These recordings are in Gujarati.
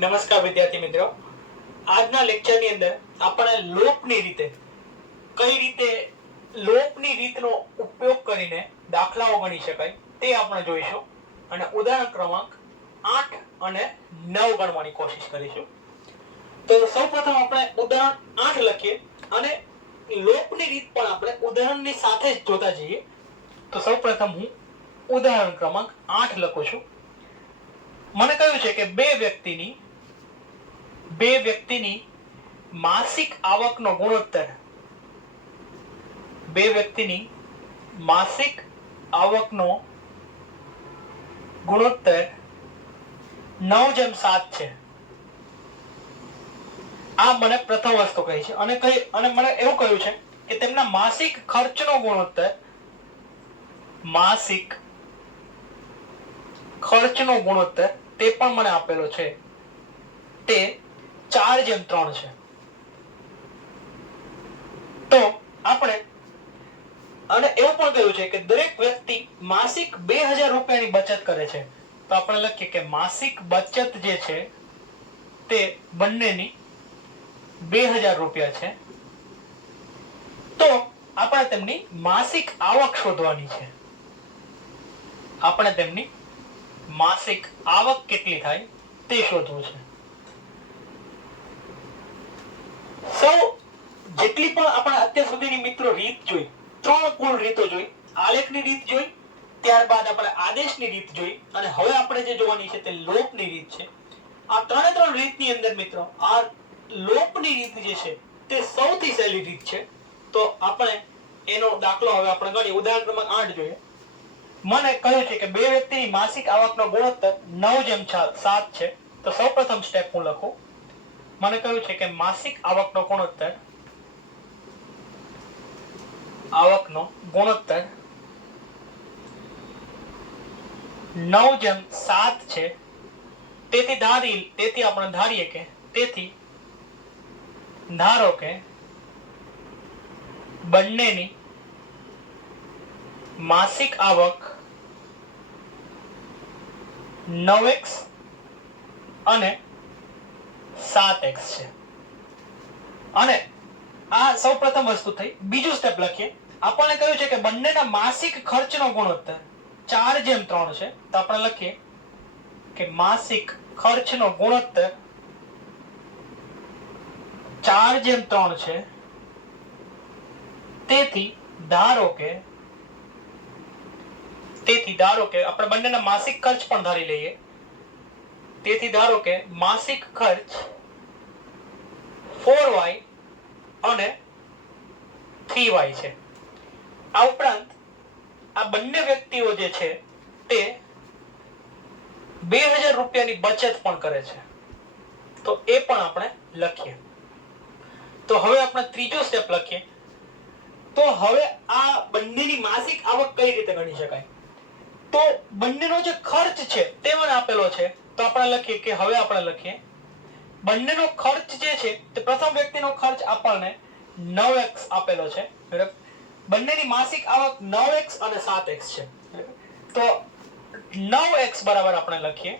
નમસ્કાર વિદ્યાર્થી મિત્રો, આજના લેક્ચરની અંદર આપણે લોપની રીતે કઈ રીતે લોપની રીતનો ઉપયોગ કરીને દાખલાઓ ગણી શકાય તે આપણે જોઈશું અને ઉદાહરણ ક્રમાંક 8 અને 9 ગણવાની કોશિશ કરીશું. તો સૌપ્રથમ આપણે ઉદાહરણ 8 લખીએ અને લોપની રીત પણ આપણે ઉદાહરણની સાથે જ જોતા જઈએ. તો સૌપ્રથમ હું ઉદાહરણ ક્રમાંક 8 લખું છું. મને કહ્યું છે કે બે વ્યક્તિની માસિક આવકનો ગુણોત્તર માસિક આવકનો ગુણોત્તર 9:7 છે. આ મને પ્રથમ વસ્તુ કહી છે અને મને એવું કહ્યું છે કે તેમના માસિક ખર્ચનો ગુણોત્તર તે પણ મને આપેલો છે, તે 4:3 છે. તો આપણે અને એવું પણ કહ્યું છે કે દરેક વ્યક્તિ માસિક 2000 રૂપિયાની બચત કરે છે. તો આપણે લખીએ કે માસિક બચત જે છે તે બંનેની 2000 રૂપિયા છે. તો આપણે તેમની માસિક આવક શોધવાની છે. આપણે તેમની માસિક આવક કેટલી થાય તે શોધવું છે. જેટલી પણ આપણે અત્યાર સુધીની મિત્રો રીત જોઈ, 3 કુલ રીતો જોઈ. આલેખની રીત જોઈ, ત્યારબાદ આપણે આદેશની રીત જોઈ અને હવે આપણે જે જોવાની છે તે લોપની રીત છે. આ 3 રીતની અંદર મિત્રો આ લોપની રીત જે છે તે સૌથી સહેલી રીત છે. તો આપણે એનો દાખલો હવે આપણે ગણીએ. ઉદાહરણ ક્રમાંક 8 જોઈએ. મને કહ્યું છે કે બે વ્યક્તિની માસિક આવકનો ગુણોત્તર 9:7 છે. તો સૌપ્રથમ સ્ટેપ હું લખું. મને કહ્યું છે કે માસિક આવકનો ગુણોત્તર 9:7 છે. તેથી આપણે ધારીએ કે ધારો કે બંનેની માસિક આવક 9x અને 7x છે. અને આ સૌપ્રથમ વસ્તુ થઈ. બીજું સ્ટેપ લખીએ. આપણને કહ્યું છે કે બંનેના માસિક ખર્ચનો ગુણોત્તર 4:3 છે. તો આપણે લખીએ કે માસિક ખર્ચનો ગુણોત્તર 4:3 છે. તેથી ધારો કે આપણે બંનેના માસિક ખર્ચ પણ ધારી લઈએ. તેથી ધારો કે માસિક ખર્ચ 4y અને 3y છે. આ ઉપરાંત આ બંને વ્યક્તિઓ જે છે તે 2000 રૂપિયાની બચત પણ કરે છે. તો એ પણ આપણે લખીએ. તો હવે આપણે ત્રીજો સ્ટેપ લખીએ. તો હવે આ બંનેની માસિક આવક કઈ રીતે ગણી શકાય? તો બંનેનો જે ખર્ચ છે તે મને આપેલો છે. તો આપણે લખીએ બંનેનો ખર્ચ જે છે તે પ્રથમ વ્યક્તિનો ખર્ચ આપણને 9x આપેલો છે. બરાબર. બંનેની માસિક આવક 9x અને 7x છે. તો 9x બરાબર આપણે લખીએ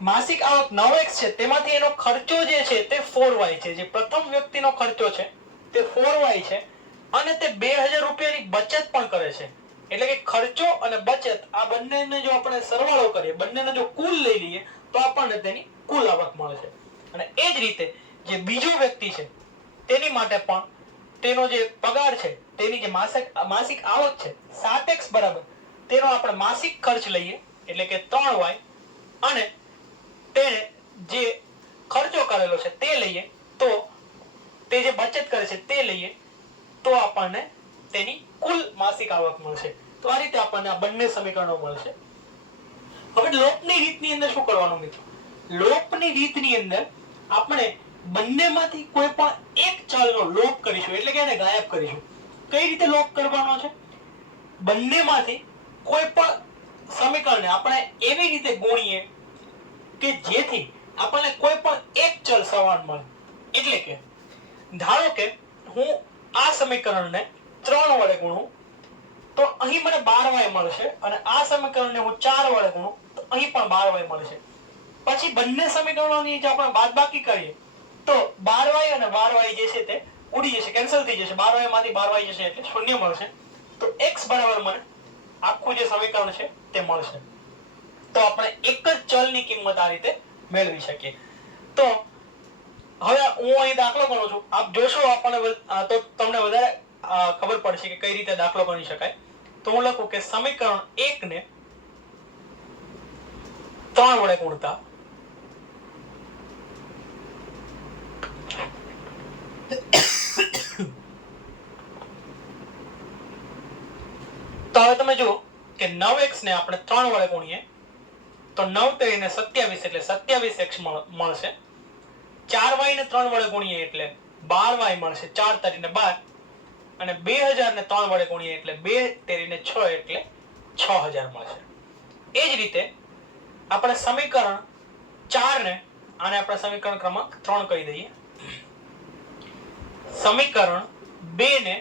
માસિક આવક 9x છે, તેમાંથી એનો ખર્ચો જે છે તે 4y છે. જે પ્રથમ વ્યક્તિનો ખર્ચો છે તે 4y છે અને તે 2000 રૂપિયાની બચત પણ કરે છે. એટલે કે ખર્ચો અને બચત આ બંનેને જો આપણે સરવાળો કરીએ, બંનેને જો કુલ લઈ લઈએ તો આપણને તેની કુલ આવક મળે છે. અને એ જ રીતે જે બીજો વ્યક્તિ છે તેની માટે પણ તેનો જે પગાર છે, તેની જે માસિક આવક છે 7x બરાબર તેનો આપણે માસિક ખર્ચ લઈએ એટલે કે 3y અને તેને જે ખર્ચો કરેલો છે તે લઈએ તો તે જે બચત કરે છે તે લઈએ તો આપણને તેની કુલ માસિક આવક મળશે. તો આ રીતે આપણને આ બંને સમીકરણો મળશે. હવે લોપની રીતની અંદર શું કરવાનું મિત્રો? લોપની રીતની અંદર આપણે બંનેમાંથી કોઈ પણ એક ચલનો લોપ કરીશું, એટલે કે એને ગાયબ કરીશું. કઈ રીતે લોપ કરવાનો છે? બંનેમાંથી કોઈ પણ સમીકરણને આપણે એવી રીતે ગુણીએ કે જેથી આપણને કોઈ પણ એક ચલ સમાન મળે. એટલે કે ધારો કે હું આ સમીકરણને 3 વડે ગુણું તો અહીં મને 12y મળશે અને આ સમીકરણને હું 4 વડે ગુણું તો અહીં પણ 12y મળશે. પછી બંને સમીકરણોની જે આપણે બાદબાકી કરીએ તો 12y અને 12y જે છે તે ઉડી જશે, કેન્સલ થઈ જશે. 12y માંથી 12y જશે એટલે શૂન્ય મળશે. તો x બરાબર મને આખું જે સમીકરણ છે તે મળશે. તો આપણે એક જ ચલની કિંમત આ રીતે મેળવી શકીએ. તો હવે હું અહીં દાખલો કરું છું, આપ જોશો આપણને તો તમને વધારે ખબર પડશે કે કઈ રીતે દાખલો ગણી શકાય. તો હું લખું કે સમીકરણ 1 ને 3 વડે ગુણતા તો હવે તમે જુઓ કે 9x ને આપણે 3 વડે ગુણીએ તો 9 3 ને 27 એટલે 27x મળશે. 4y ને 3 વડે ગુણીએ એટલે 12y મળશે. 4 3 ને 12 અને 2000 ને 3 વડે ગુણીએ એટલે 2 3 ને 6 એટલે 6000 મળશે. એ જ રીતે આપણે સમીકરણ 4 ને આને આપણે સમીકરણ ક્રમાંક 3 કહી દઈએ. સમીકરણ 2 ને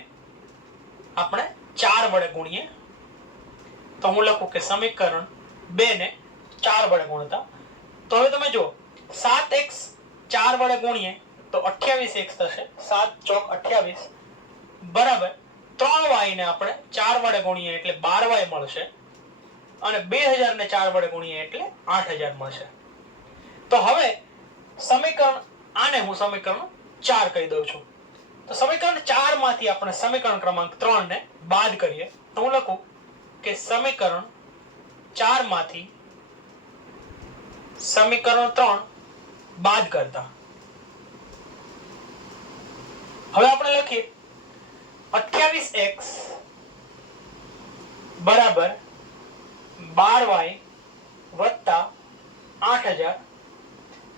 આપણે 4 વડે ગુણીએ તો હું લખું કે સમીકરણ 2 ને 4 વડે ગુણતા તો હવે તમે જો 7x 4 વડે ગુણીએ તો 28x થશે. 7 ચોક 28 બરાબર 3y ને આપણે 4 વડે ગુણીએ એટલે 12y મળશે અને 2000 ને 4 વડે ગુણીએ એટલે 8000 મળશે. તો હવે સમીકરણ આને હું સમીકરણ 4 કહી દઉં છું. તો સમીકરણ 4 માંથી આપણે સમીકરણ ક્રમાંક 3 ને બાદ કરીએ તો હું લખું કે સમીકરણ 4 માંથી સમીકરણ 3 બાદ કરતા હવે આપણે લખીએ 28x બરાબર 12y વત્તા 8000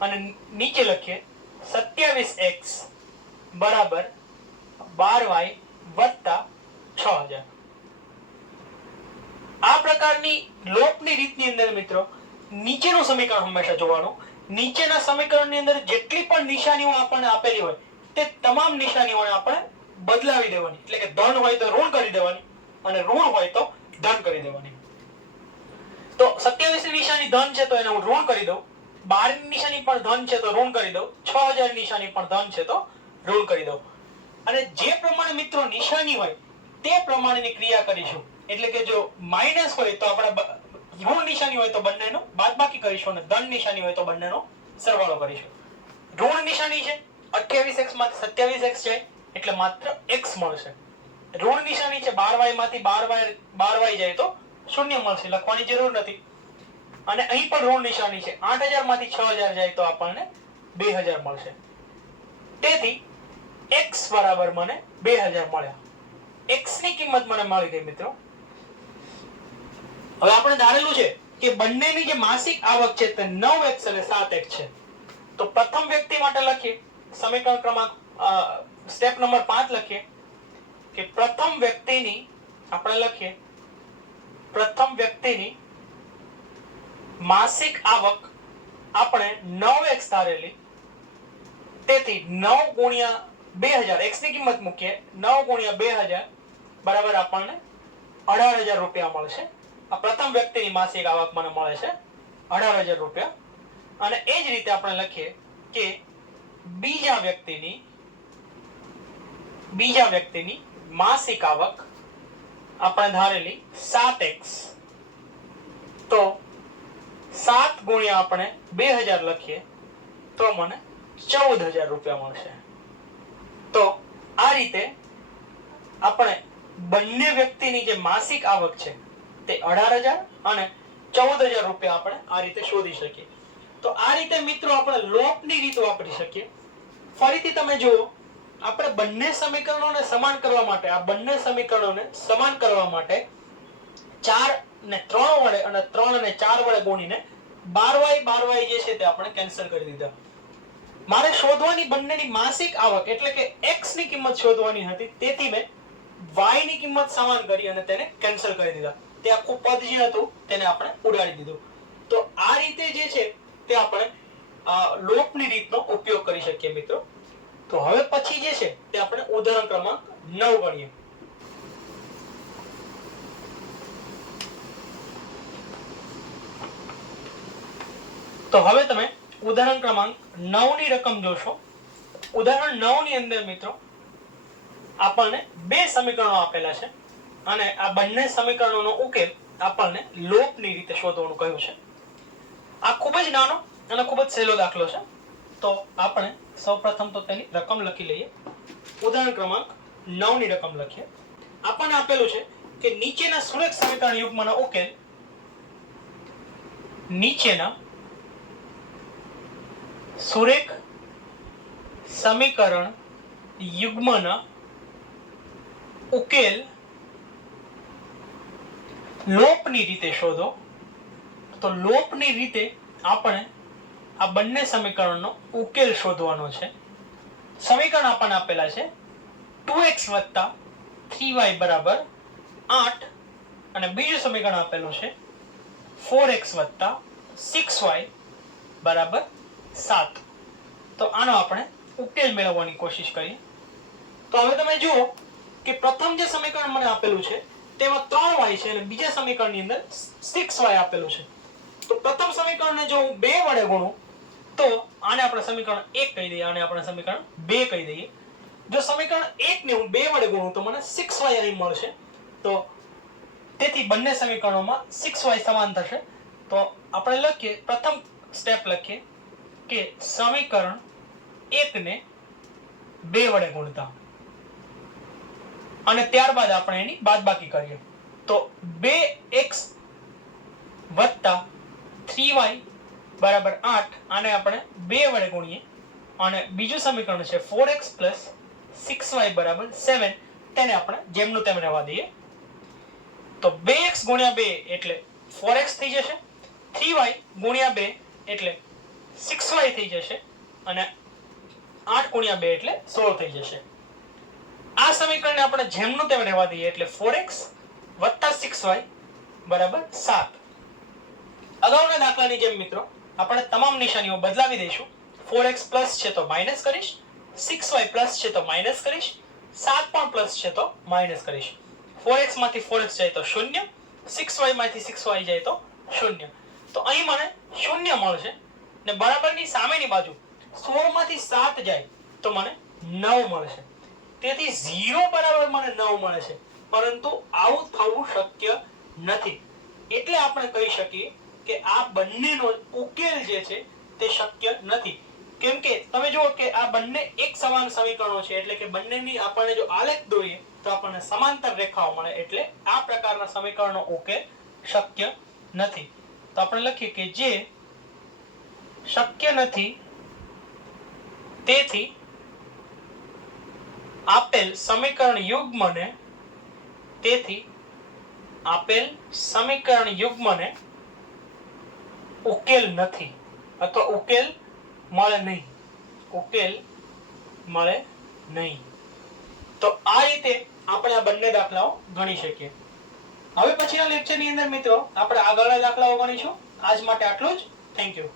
અને નીચે લખીએ 27x બરાબર 12y વત્તા 6000. આ પ્રકારની લોપની રીતની અંદર મિત્રો નીચેનું સમીકરણ હંમેશા જોવાનું. નીચેના સમીકરણની અંદર જેટલી પણ નિશાનીઓ આપણને આપેલી હોય તે તમામ નિશાનીઓને આપણે બદલાવી દેવાની. એટલે કે ધન હોય તો ઋણ કરી દેવાની અને ઋણ હોય તો ધન કરી દેવાની. તો 27 ની નિશાની ધન છે તો એને હું ઋણ કરી દઉં. 12 ની નિશાની પણ ધન છે તો ઋણ કરી દઉં. 6000 ની નિશાની પણ ધન છે તો ઋણ કરી દઉં. અને જે પ્રમાણે મિત્રો નિશાની હોય તે પ્રમાણેની ક્રિયા કરીશું. એટલે કે જો માઈનસ હોય તો આપણે ઋણ નિશાની હોય તો બંનેનો બાદબાકી કરીશું અને ધન નિશાની હોય તો બંનેનો સરવાળો કરીશું. ઋણ નિશાની છે 28x માંથી 27x જાય એટલે માત્ર x મળશે. ઋણ નિશાની છે 12y માંથી 12y જાય તો શૂન્ય મળશે, લખવાની જરૂર નથી. અને અહીં પણ ઋણ નિશાની છે 8000 માંથી 6000 જાય તો આપણને 2000 મળશે. તેથી x બરાબર મને 2000 મળ્યા. x ની કિંમત મને મળી ગઈ મિત્રો. હવે આપણે ધારેલું છે કે બંનેની જે માસિક આવક છે તે 9x અને 7x છે. તો પ્રથમ વ્યક્તિ માટે લખીએ સમીકરણ ક્રમાંક સ્ટેપ નંબર 5 લખીએ કે પ્રથમ વ્યક્તિની આપણે લખીએ પ્રથમ વ્યક્તિની માસિક આવક આપણે 9x ધારેલી. તેથી 9 ગુણ્યા 2000 x ની કિંમત મૂકીએ 9 ગુણ્યા 2000 બરાબર આપણને 18000 રૂપિયા મળશે. આ પ્રથમ વ્યક્તિની માસિક આવક મને મળે છે 18000 રૂપિયા. અને એ જ રીતે આપણે લખીએ કે બીજા વ્યક્તિની માસિક આવક આપણે ધારેલી 7x. તો 7 ગુણ્યા આપણે 2000 લખીએ તો મને 14000 રૂપિયા મળશે. તો આ રીતે આપણે બંને વ્યક્તિની જે માસિક આવક છે તે 18000 અને 14000 રૂપિયા આપણે આ રીતે શોધી શકીએ. તો આ રીતે મિત્રો આપણે લોપની રીત વાપરી શકીએ. ફરીથી તમે જુઓ આપણે બંને સમીકરણોને સમાન કરવા માટે 4 ને 3 વડે અને 3 ને 4 વડે ગુણીને 12y જે છે તે આપણે કેન્સલ કરી દીધા. મારે શોધવાની બંનેની માસિક આવક એટલે કે x ની કિંમત શોધવાની હતી, તેથી મેં y ની કિંમત સમાન કરી અને તેને કેન્સલ કરી દીધા. તે આખું પદ જે હતું તેને આપણે ઉડાડી દીધું. તો આ રીતે જે છે તે આપણે લોપની રીતનો ઉપયોગ કરી શકીએ મિત્રો. તો હવે પછી જે છે તે આપણે ઉદાહરણ ક્રમાંક 9 ગણીએ. તો તો હવે તમે ઉદાહરણ ક્રમાંક 9 ની રકમ જોશો. ઉદાહરણ 9 ની અંદર મિત્રો આપણને બે સમીકરણો આપેલા છે અને આ બંને સમીકરણોનો ઉકેલ આપણને લોપની રીતે શોધવાનું કહ્યું છે. આ ખૂબ જ નાનો અને ખૂબ જ સહેલો દાખલો છે. તો આપણે સૌપ્રથમ તો તેની રકમ લખી લઈએ. ઉદાહરણ ક્રમાંક 9 ની રકમ લખીએ. આપણને આપેલું છે કે નીચેના સુરેખ સમીકરણ યુગ્મનો ઉકેલ નીચેના સુરેખ સમીકરણ યુગ્મના ઉકેલ લોપની રીતે શોધો. તો લોપની રીતે આપણે આ બંને સમીકરણનો ઉકેલ શોધવાનો છે. સમીકરણ આપણને આપેલા છે 2x + 3y = 8 અને બીજું સમીકરણ આપેલું છે 4x + 6y = 7. તો આનો આપણે ઉકેલ મેળવવાની કોશિશ કરીએ. તો હવે તમે જુઓ કે પ્રથમ જે સમીકરણ મને આપેલું છે તેમાં 3y છે અને બીજા સમીકરણની અંદર 6y આપેલું છે. તો પ્રથમ સમીકરણને જો હું 2 વડે ગુણું તો આને આપણે સમીકરણ 1 કહી દઈએ, આને આપણે સમીકરણ 2 કહી દઈએ. જો સમીકરણ 1 ને હું 2 વડે ગુણું તો મને 6y અહીં મળશે. તો તેથી બંને સમીકરણોમાં 6y સમાન થશે. તો આપણે લખીએ, પ્રથમ સ્ટેપ લખીએ કે સમીકરણ 1 ને 2 વડે ગુણતા અને ત્યારબાદ આપણે એની બાદબાકી કરીએ. તો 2x + 3y = 8 આને આપણે 2 વડે ગુણીએ અને બીજું સમીકરણ છે 4x + 6y = 7 તેને આપણે જેમનું તેમ રહેવા દઈએ. તો 2x * 2 એટલે 4x થઈ જશે, 3y * 2 એટલે 6y થઈ જશે અને 8 * 2 એટલે 16 થઈ જશે. આ સમીકરણને આપણે જેમનું તેમ રહેવા દઈએ એટલે 4x + 6y = 7. અગાઉના દાખલાની જેમ મિત્રો આપણે તમામ નિશાનીઓ બદલાવી દઈશું. 4x પ્લસ છે તો માઈનસ કરીશ, 6y પ્લસ છે તો માઈનસ કરીશ, 7 પણ પ્લસ છે તો માઈનસ કરીશ. 4x માંથી 4x જાય તો 0, 6y માંથી 6y જાય તો 0. તો અહીં મને 0 મળશે ને બરાબરની સામેની બાજુ 16 માંથી 7 જાય તો મને 9 મળશે. તેથી 0 બરાબર મને 9 મળે છે. પરંતુ આવું થવું શક્ય નથી. એટલે આપણે કહી શકીએ કે આ બંનેનો ઉકેલ જે છે તે શક્ય નથી. કેમ કે તમે જુઓ કે આ બંને એક સમાન સમીકરણો છે એટલે કે બંનેની આપણને જો આલેખ દોરીએ તો આપણને સમાંતર રેખાઓ મળે. એટલે આ પ્રકારના સમીકરણનો ઉકેલ શક્ય નથી. તો આપણે લખીએ કે જે શક્ય નથી તેથી આપેલ સમીકરણ યુગ્મને ઉકેલ નથી અથવા ઉકેલ મળે નહીં. તો આ રીતે આપણે આ બંને દાખલાઓ ગણી શકીએ. હવે પછીના લેક્ચરની અંદર મિત્રો આપણે આગળના દાખલાઓ ગણીશું. આજ માટે આટલું જ. Thank you.